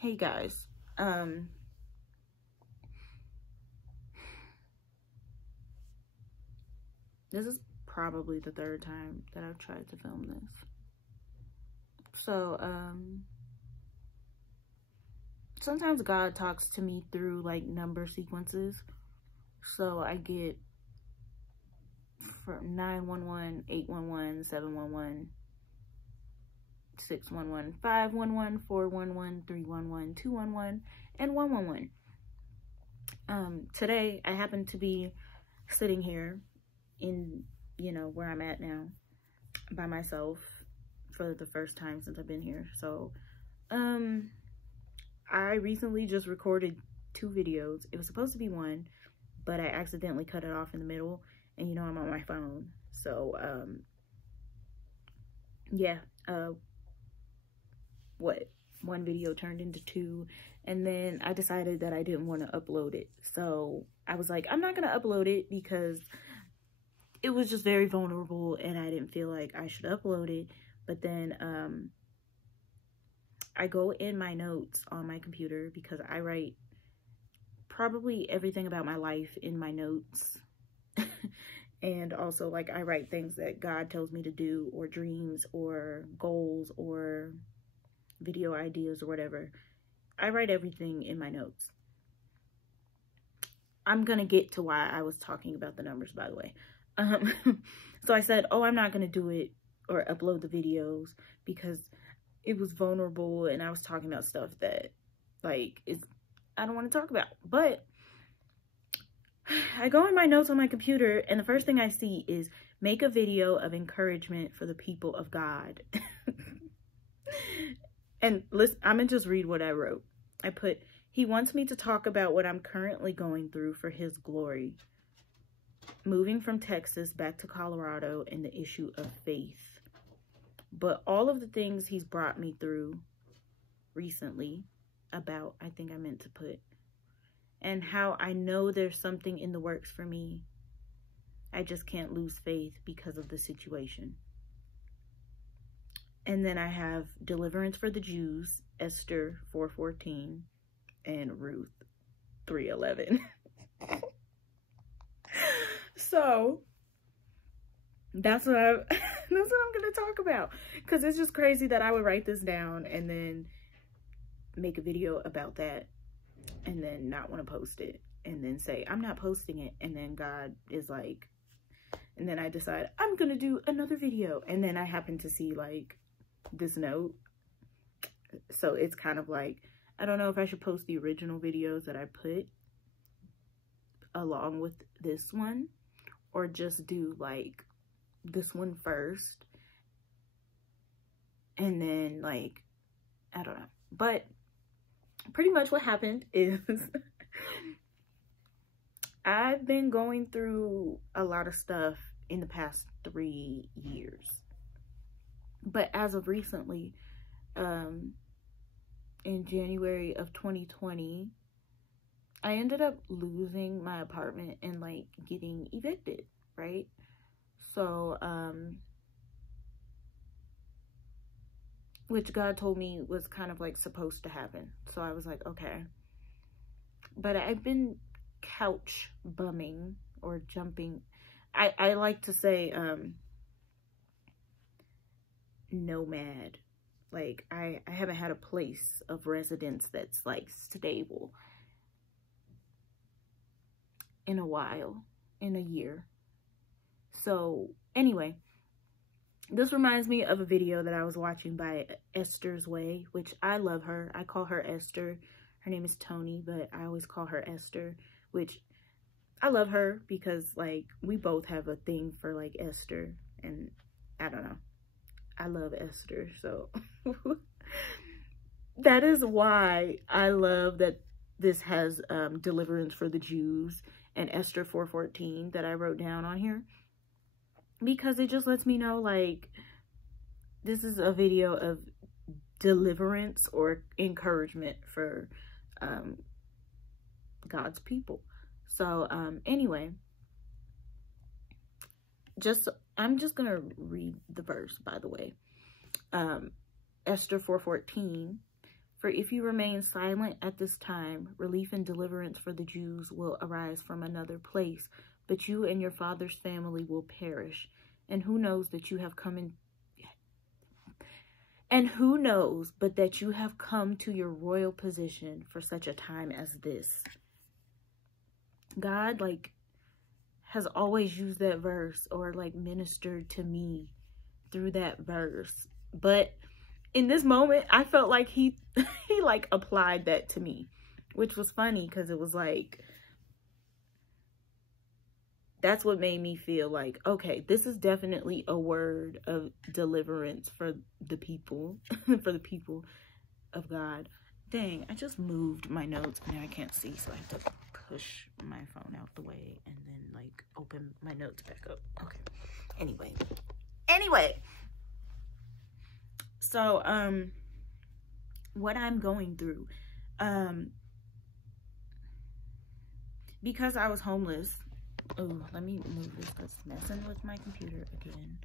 Hey guys, this is probably the third time that I've tried to film this. So, sometimes God talks to me through like number sequences. So I get from 911, 811, 711, 611, 511, 411, 311, 211, and 111. Today I happen to be sitting here in, where I'm at now by myself for the first time since I've been here. So, I recently just recorded 2 videos. It was supposed to be 1, but I accidentally cut it off in the middle, and I'm on my phone. So, yeah, 1 video turned into 2, and then I decided that I didn't want to upload it. So I was like, I'm not going to upload it because it was just very vulnerable and I didn't feel like I should upload it. But then I go in my notes on my computer because I write probably everything about my life in my notes. And also, like, I write things that God tells me to do, or dreams, or goals, or video ideas, or whatever. I write everything in my notes. I'm gonna get to why I was talking about the numbers, by the way. So I said, oh, I'm not gonna do it or upload the videos because it was vulnerable and I was talking about stuff that, like, I don't want to talk about. But I go in my notes on my computer, and the first thing I see is make a video of encouragement for the people of God. And listen, I'm gonna just read what I wrote. I put, he wants me to talk about what I'm currently going through for his glory. Moving from Texas back to Colorado and the issue of faith. But all of the things he's brought me through recently about, I think I meant to put, and how I know there's something in the works for me. I just can't lose faith because of the situation. And then I have Deliverance for the Jews, Esther 4:14, and Ruth 3:11. So that's what I'm gonna talk about, because it's just crazy that I would write this down and then make a video about that and then not want to post it and then say I'm not posting it, and then God is like, and then I decide I'm gonna do another video, and then I happen to see like this note. So it's kind of like, I don't know if I should post the original videos that I put along with this one, or just do like this one first and then, like, I don't know. But pretty much what happened is I've been going through a lot of stuff in the past 3 years. But as of recently, in January of 2020, I ended up losing my apartment and like getting evicted, right? So, which God told me was kind of like supposed to happen. So I was like, okay. But I've been couch bumming or jumping. I like to say, nomad. Like, I haven't had a place of residence that's like stable in a while, in a year. So anyway, this reminds me of a video that I was watching by Esther's Way, which I love her. I call her Esther. Her name is Tony, but I always call her Esther, which I love her because like we both have a thing for like Esther, and I don't know. I love Esther, so that is why I love that this has Deliverance for the Jews and Esther 4:14 that I wrote down on here, because it just lets me know like this is a video of deliverance or encouragement for God's people. So anyway, I'm just gonna read the verse, by the way. Esther 4:14, For if you remain silent at this time, relief and deliverance for the Jews will arise from another place, but you and your father's family will perish. And who knows that you have come in... And who knows but that you have come to your royal position for such a time as this. God, like, has always used that verse or, like, ministered to me through that verse. But in this moment, I felt like he like applied that to me, which was funny because it was like, that's what made me feel like, okay, this is definitely a word of deliverance for the people, for the people of God. Dang, I just moved my notes and now I can't see, so I have to push my phone out the way and then like open my notes back up. Okay. Anyway. So, what I'm going through, because I was homeless. Oh, let me move this. That's messing with my computer again.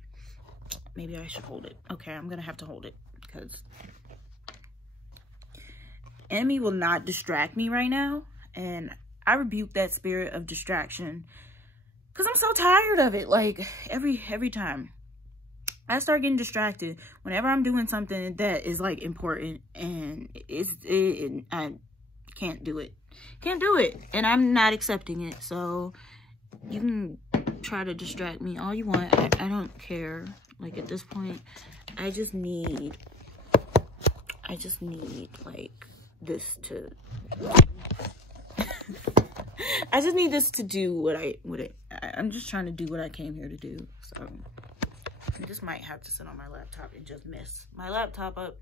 Maybe I should hold it. Okay, I'm gonna have to hold it because enemy will not distract me right now, and I rebuke that spirit of distraction because I'm so tired of it. Like every time I start getting distracted, whenever I'm doing something that is like important, and I can't do it. Can't do it, and I'm not accepting it. So you can try to distract me all you want. I don't care. Like at this point, I just need like this to I just need this to do what I'm just trying to do what I came here to do. So I just might have to sit on my laptop and just mess my laptop up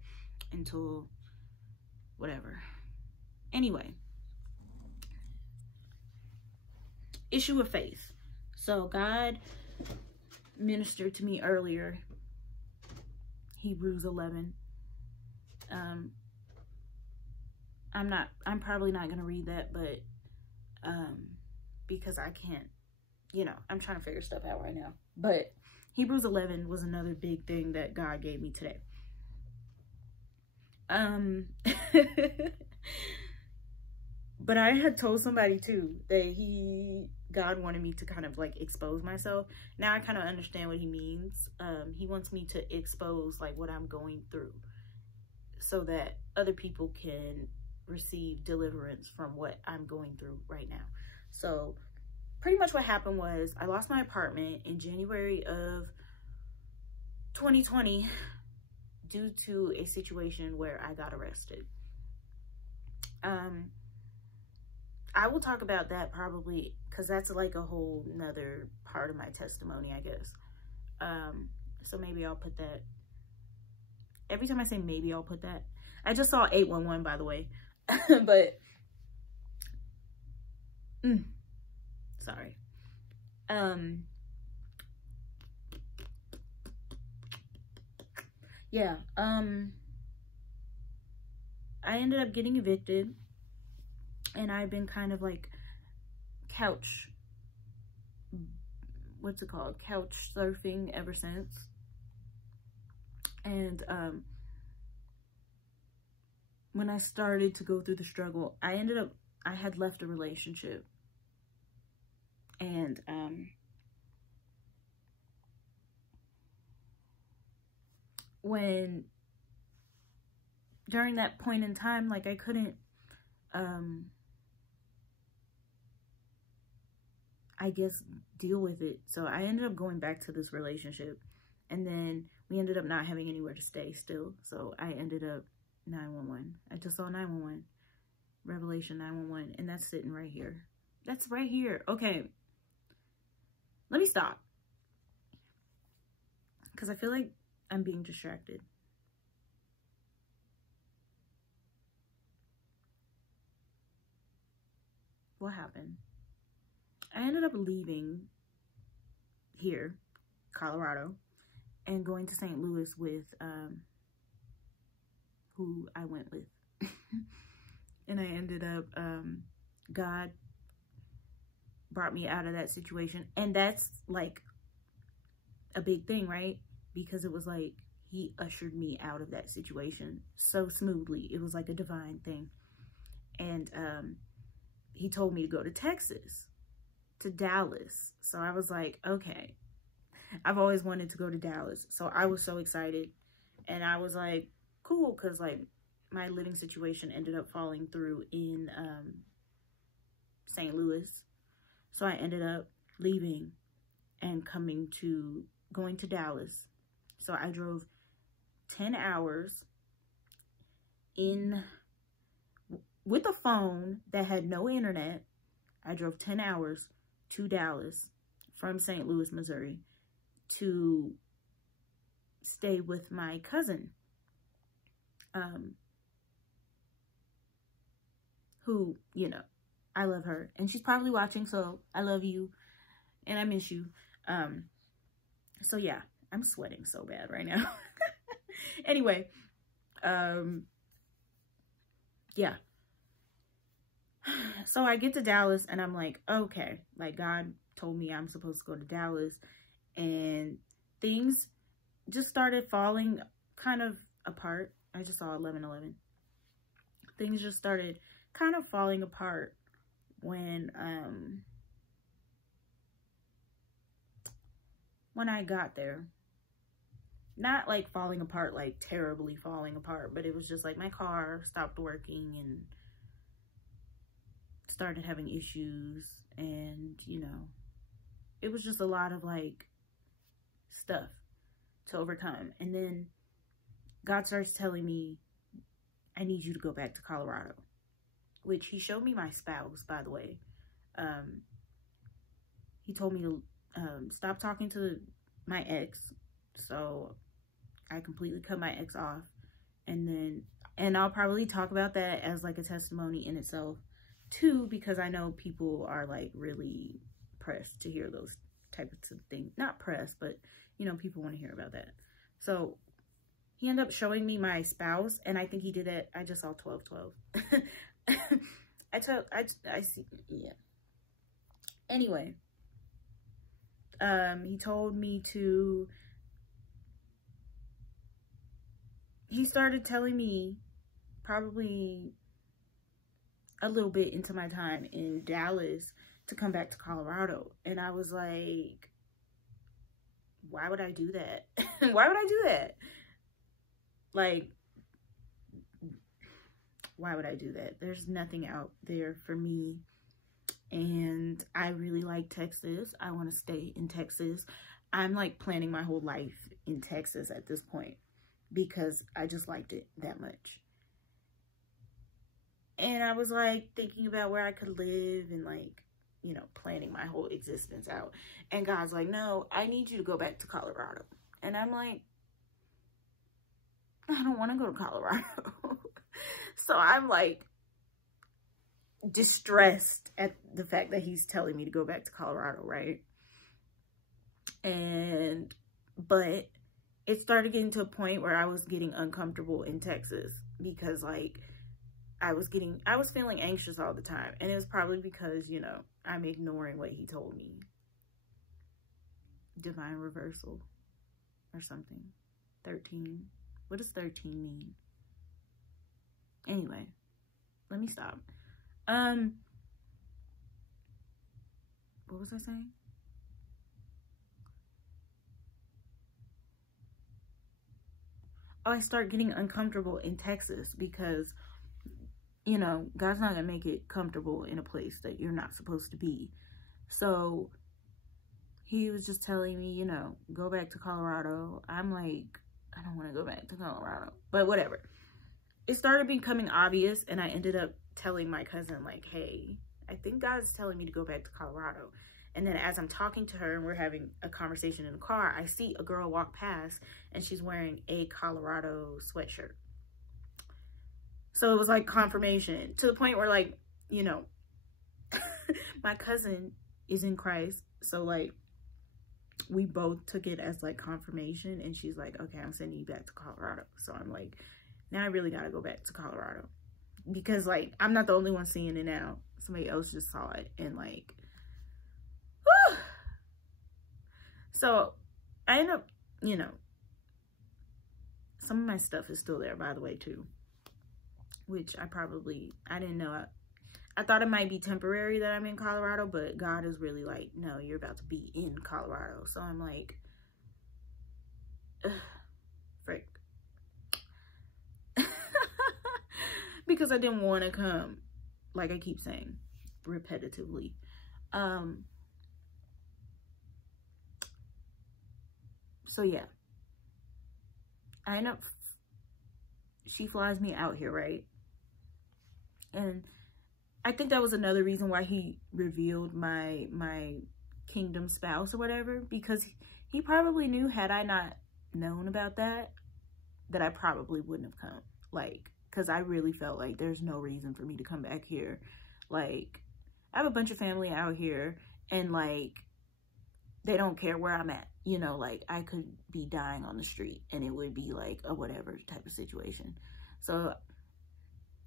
until whatever. Anyway, issue of faith. So God ministered to me earlier, Hebrews 11. I'm probably not gonna read that, but because I can't, you know, I'm trying to figure stuff out right now. But Hebrews 11 was another big thing that God gave me today. But I had told somebody too that God wanted me to kind of like expose myself. Now I kind of understand what he means. He wants me to expose like what I'm going through so that other people can receive deliverance from what I'm going through right now. So pretty much what happened was I lost my apartment in January of 2020 due to a situation where I got arrested. I will talk about that probably because that's like a whole nother part of my testimony, I guess. So maybe I'll put that. Every time I say maybe, I'll put that. I just saw 811, by the way. But sorry. Yeah. I ended up getting evicted, and I've been kind of like couch surfing ever since. And when I started to go through the struggle, I had left a relationship, and during that point in time, like I couldn't I guess deal with it. So I ended up going back to this relationship, and then we ended up not having anywhere to stay still. So I ended up 911. I just saw 911, Revelation 911, and that's sitting right here. That's right here. Okay, let me stop because I feel like I'm being distracted. What happened? I ended up leaving here, Colorado, and going to St. Louis with who I went with. And I ended up, God brought me out of that situation. And that's like a big thing, right? Because it was like, he ushered me out of that situation so smoothly. It was like a divine thing. And he told me to go to Texas, to Dallas. So I was like, okay. I've always wanted to go to Dallas. So I was so excited. And I was like, cool, because like my living situation ended up falling through in St. Louis. So I ended up leaving and going to Dallas. So I drove 10 hours with a phone that had no internet. I drove 10 hours to Dallas from St. Louis, Missouri, to stay with my cousin, who, you know, I love her. And she's probably watching, so I love you and I miss you. So yeah, I'm sweating so bad right now. Anyway, yeah. So I get to Dallas and I'm like, okay, like God told me I'm supposed to go to Dallas, and things just started falling kind of apart. I just saw 11:11. Things just started kind of falling apart when I got there. Not like falling apart, like terribly falling apart, but it was just like my car stopped working and started having issues, and you know, it was just a lot of like stuff to overcome. And then God starts telling me, I need you to go back to Colorado, which he showed me my spouse, by the way. He told me to stop talking to my ex. So I completely cut my ex off. And I'll probably talk about that as like a testimony in itself too, because I know people are like really pressed to hear those types of things. Not pressed, but you know, people want to hear about that. So he ended up showing me my spouse, and I think he did it. I just saw 12:12. I see, yeah. Anyway, he told me he started telling me probably a little bit into my time in Dallas to come back to Colorado. And I was like, why would I do that? Why would I do that? Like, why would I do that? There's nothing out there for me. And I really like Texas. I want to stay in Texas. I'm like planning my whole life in Texas at this point because I just liked it that much. And I was like thinking about where I could live and like, you know, planning my whole existence out. And God's like, no, I need you to go back to Colorado. And I'm like, I don't want to go to Colorado. So I'm like distressed at the fact that he's telling me to go back to Colorado, right? But it started getting to a point where I was getting uncomfortable in Texas because like I was feeling anxious all the time. And it was probably because, you know, I'm ignoring what he told me. Divine reversal or something. 13. What does 13 mean? Anyway, let me stop. What was I saying? Oh, I start getting uncomfortable in Texas because, you know, God's not gonna make it comfortable in a place that you're not supposed to be. So he was just telling me, you know, go back to Colorado. I'm like, I don't want to go back to Colorado, but whatever. It started becoming obvious, and I ended up telling my cousin, like, hey, I think God's telling me to go back to Colorado. And then as I'm talking to her and we're having a conversation in the car, I see a girl walk past and she's wearing a Colorado sweatshirt. So it was like confirmation to the point where, like, you know, my cousin is in Christ. So like we both took it as like confirmation, and she's like, okay, I'm sending you back to Colorado. So I'm like, now I really got to go back to Colorado because like, I'm not the only one seeing it now. Somebody else just saw it, and like, whew. So I end up, you know, Some of my stuff is still there, by the way, too. Which I didn't know. I thought it might be temporary that I'm in Colorado, but God is really like, no, you're about to be in Colorado. So I'm like, ugh, frick. Because I didn't want to come, like I keep saying, repetitively. So yeah, I end up, she flies me out here, right? And I think that was another reason why he revealed my kingdom spouse or whatever, because he probably knew, had I not known about that I probably wouldn't have come. Like, because I really felt like there's no reason for me to come back here. Like, I have a bunch of family out here, and like, they don't care where I'm at. You know, like, I could be dying on the street and it would be like a whatever type of situation. So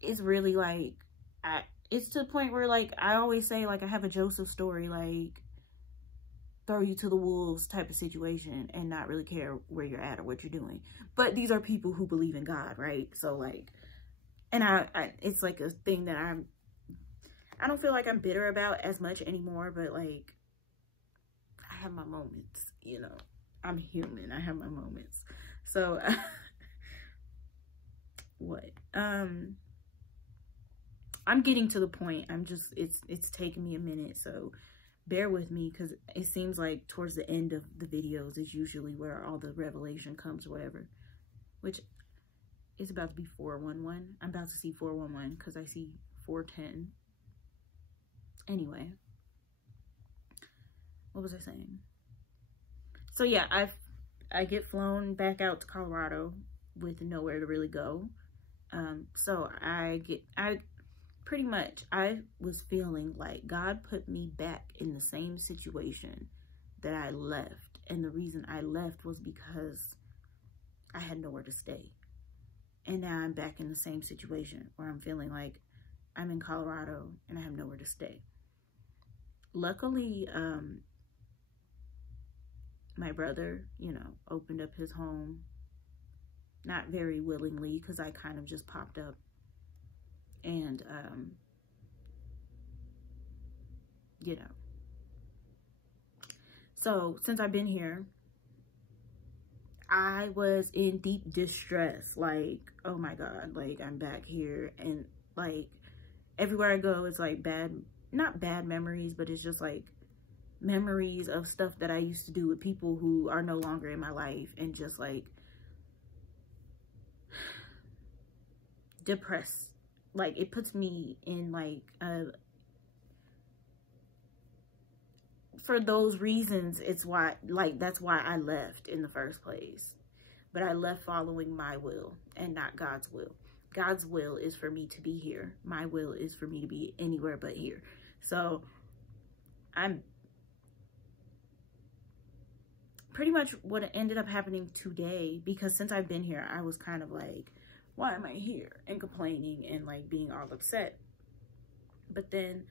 it's really like, it's to the point where, like, I always say, like, I have a Joseph story, like, throw you to the wolves type of situation and not really care where you're at or what you're doing. But these are people who believe in God, right? So, like, and I it's like a thing that I don't feel like I'm bitter about as much anymore, but, like, I have my moments, you know. I'm human. I have my moments. So, what? I'm getting to the point. I'm just, it's taking me a minute, so bear with me, because it seems like towards the end of the videos is usually where all the revelation comes or whatever, which is about to be 411. I'm about to see 411 because I see 410. Anyway, what was I saying? So yeah, I get flown back out to Colorado with nowhere to really go. So I pretty much, I was feeling like God put me back in the same situation that I left. And the reason I left was because I had nowhere to stay. And now I'm back in the same situation where I'm feeling like I'm in Colorado and I have nowhere to stay. Luckily, my brother, you know, opened up his home. Not very willingly, because I kind of just popped up. And, you know. So, since I've been here, I was in deep distress. Like, oh my God, like, I'm back here. And, like, everywhere I go, it's like not bad memories, but it's just like memories of stuff that I used to do with people who are no longer in my life, and just like depressed. Like, it puts me in like for those reasons, it's why, like, that's why I left in the first place. But I left following my will and not God's will. God's will is for me to be here. My will is for me to be anywhere but here. So I'm pretty much what ended up happening today, because since I've been here, I was kind of like, why am I here? And complaining and like being all upset. But then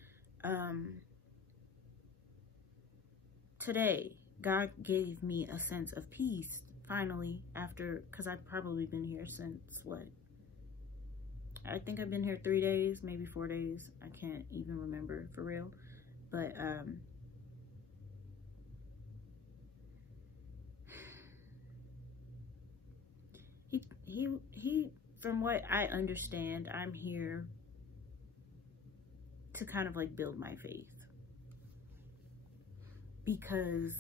today, God gave me a sense of peace finally, after, because I've probably been here since what? I think I've been here 3 days, maybe 4 days. I can't even remember for real. But he from what I understand, I'm here to kind of like build my faith, because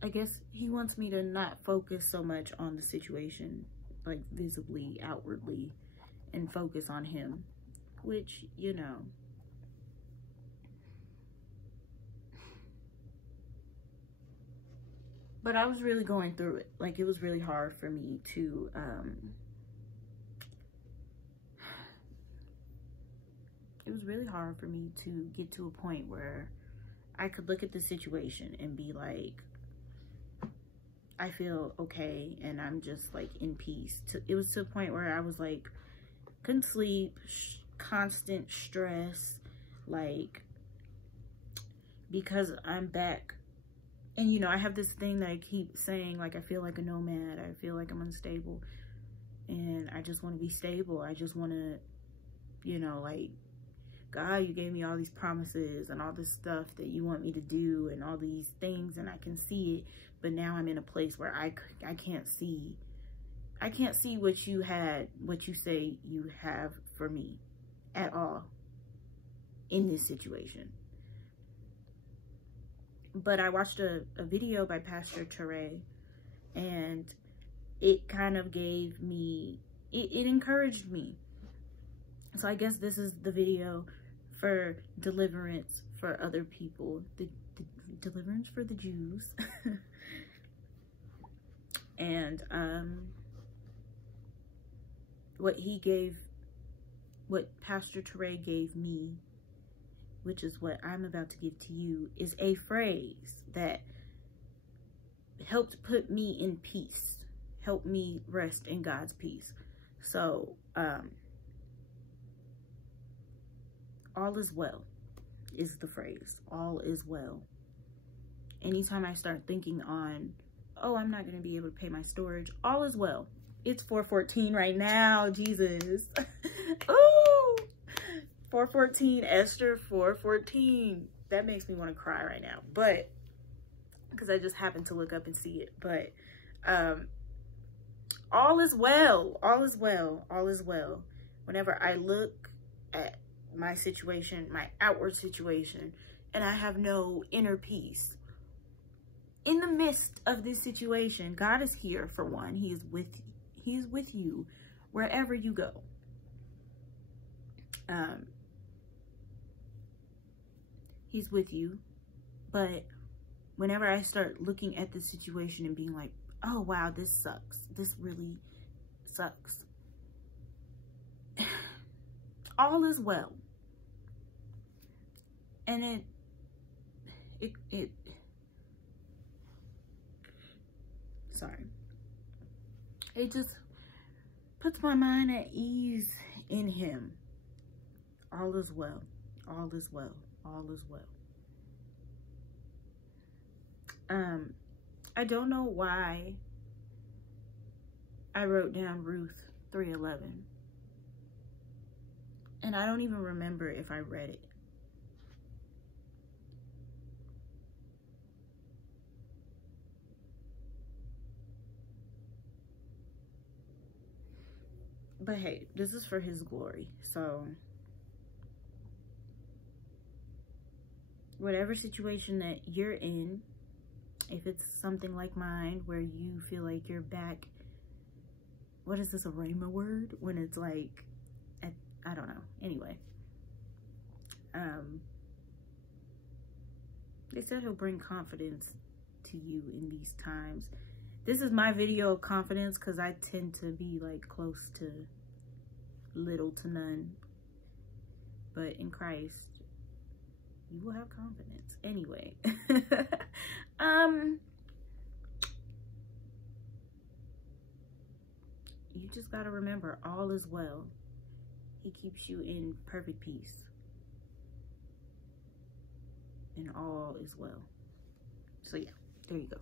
I guess he wants me to not focus so much on the situation, like visibly, outwardly, and focus on him, which, you know, but I was really going through it. Like, it was really hard for me to, it was really hard for me to get to a point where I could look at the situation and be like, I feel okay and I'm just like in peace. It was to a point where I was like, couldn't sleep, constant stress, like, because I'm back And, you know, I have this thing that I keep saying, like, I feel like a nomad. I feel like I'm unstable. And I just want to be stable. I just want to, you know, like, God, you gave me all these promises and all this stuff that you want me to do and all these things, and I can see it. But now I'm in a place where I can't see. I can't see what you say you have for me at all in this situation. But I watched a video by Pastor Ture, and it kind of gave me, it encouraged me. So I guess this is the video for deliverance for other people, the deliverance for the Jews. And what Pastor Ture gave me, which is what I'm about to give to you, is a phrase that helped put me in peace, helped me rest in God's peace. So, all is well is the phrase. All is well. Anytime I start thinking on, oh, I'm not going to be able to pay my storage, all is well. It's 4:14 right now, Jesus. Ooh! 4:14, Esther 4:14. That makes me want to cry right now, but because I just happened to look up and see it. But all is well, all is well, all is well. Whenever I look at my situation, my outward situation, and I have no inner peace, in the midst of this situation, God is here. For one, He is with you wherever you go. He's with you. But whenever I start looking at the situation and being like, oh wow, this sucks, this really sucks, all is well. And it just puts my mind at ease in Him. All is well, all is well, all is well. I don't know why I wrote down Ruth 3:11, and I don't even remember if I read it. But hey, this is for His glory. So whatever situation that you're in, if it's something like mine where you feel like you're back, what is this, a rhema word? When it's like, I don't know. Anyway, they said He'll bring confidence to you in these times. This is my video of confidence because I tend to be like close to little to none. But in Christ, you will have confidence. Anyway. You just got to remember, all is well. He keeps you in perfect peace. And all is well. So yeah, there you go.